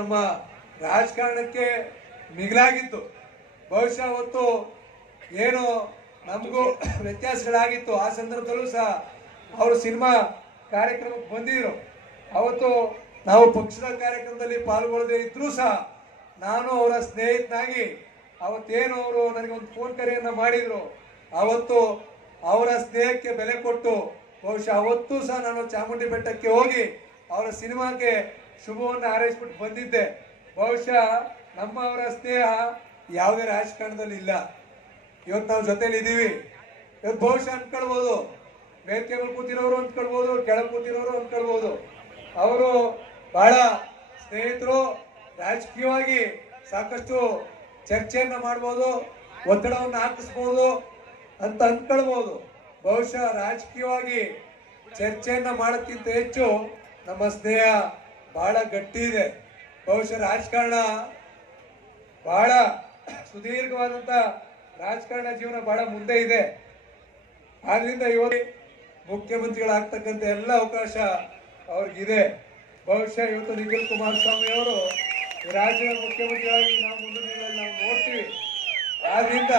ನಮ್ಮ ರಾಜಕಾರಣಕ್ಕೆ ಮಿಗಿಲಾಗಿತ್ತು. ಬಹುಶಃ ಅವತ್ತು ಏನು ನಮಗೂ ವ್ಯತ್ಯಾಸಗಳಾಗಿತ್ತು. ಆ ಸಂದರ್ಭದಲ್ಲೂ ಸಹ ಅವರು ಸಿನಿಮಾ ಕಾರ್ಯಕ್ರಮಕ್ಕೆ ಬಂದಿದ್ರು. ಅವತ್ತು ನಾವು ಪಕ್ಷದ ಕಾರ್ಯಕ್ರಮದಲ್ಲಿ ಪಾಲ್ಗೊಳ್ಳದೆ ಇದ್ರೂ ಸಹ ನಾನು ಅವರ ಸ್ನೇಹಿತನಾಗಿ ಅವತ್ತೇನು ಅವರು ನನಗೆ ಒಂದು ಫೋನ್ ಕರೆಯನ್ನು ಮಾಡಿದ್ರು, ಅವತ್ತು ಅವರ ಸ್ನೇಹಕ್ಕೆ ಬೆಲೆ ಕೊಟ್ಟು ಬಹುಶಃ ಅವತ್ತು ಸಹ ನಾನು ಚಾಮುಂಡಿ ಬೆಟ್ಟಕ್ಕೆ ಹೋಗಿ ಅವರ ಸಿನಿಮಾಕ್ಕೆ ಶುಭವನ್ನು ಹಾರೈಸ್ಬಿಟ್ಟು ಬಂದಿದ್ದೆ. ಬಹುಶಃ ನಮ್ಮ ಅವರ ಸ್ನೇಹ ಯಾವುದೇ ರಾಜಕಾರಣದಲ್ಲಿ ಇಲ್ಲ. ಇವತ್ತು ನಾವು ಜೊತೆಲಿ ಇದ್ದೀವಿ. ಇವತ್ತು ಬಹುಶಃ ಅಂದ್ಕೊಳ್ಬೋದು, ವೇದಿಕೆ ಮೇಲೆ ಕೂತಿರೋರು ಅಂದ್ಕೊಳ್ಬೋದು, ಕೆಳಗೆ ಕೂತಿರೋರು ಅಂದ್ಕೊಳ್ಬೋದು, ಅವರು ಬಹಳ ಸ್ನೇಹಿತರು, ರಾಜಕೀಯವಾಗಿ ಸಾಕಷ್ಟು ಚರ್ಚೆಯನ್ನ ಮಾಡ್ಬೋದು, ಒತ್ತಡವನ್ನು ಹಾಕಿಸ್ಬೋದು ಅಂತ ಅಂದ್ಕೊಳ್ಬೋದು. ಬಹುಶಃ ರಾಜಕೀಯವಾಗಿ ಚರ್ಚೆಯನ್ನ ಮಾಡೋಕ್ಕಿಂತ ಹೆಚ್ಚು ನಮ್ಮ ಸ್ನೇಹ ಬಹಳ ಗಟ್ಟಿ ಇದೆ. ಬಹುಶಃ ರಾಜಕಾರಣ ಬಹಳ ಸುದೀರ್ಘವಾದಂತ ರಾಜಕಾರಣ ಜೀವನ ಬಹಳ ಮುಂದೆ ಇದೆ. ಆದ್ರಿಂದ ಇವತ್ತು ಮುಖ್ಯಮಂತ್ರಿಗಳಾಗ್ತಕ್ಕಂಥ ಎಲ್ಲ ಅವಕಾಶ ಅವ್ರಿಗಿದೆ. ಬಹುಶಃ ಇವತ್ತು ನಿಖಿಲ್ ಕುಮಾರಸ್ವಾಮಿ ಅವರು ರಾಜ್ಯದ ಮುಖ್ಯಮಂತ್ರಿಯಾಗಿ ನಾವು ಮುಂದಿನ ದಿನಗಳಲ್ಲಿ ನಾವು ನೋಡ್ತೀವಿ. ಆದ್ರಿಂದ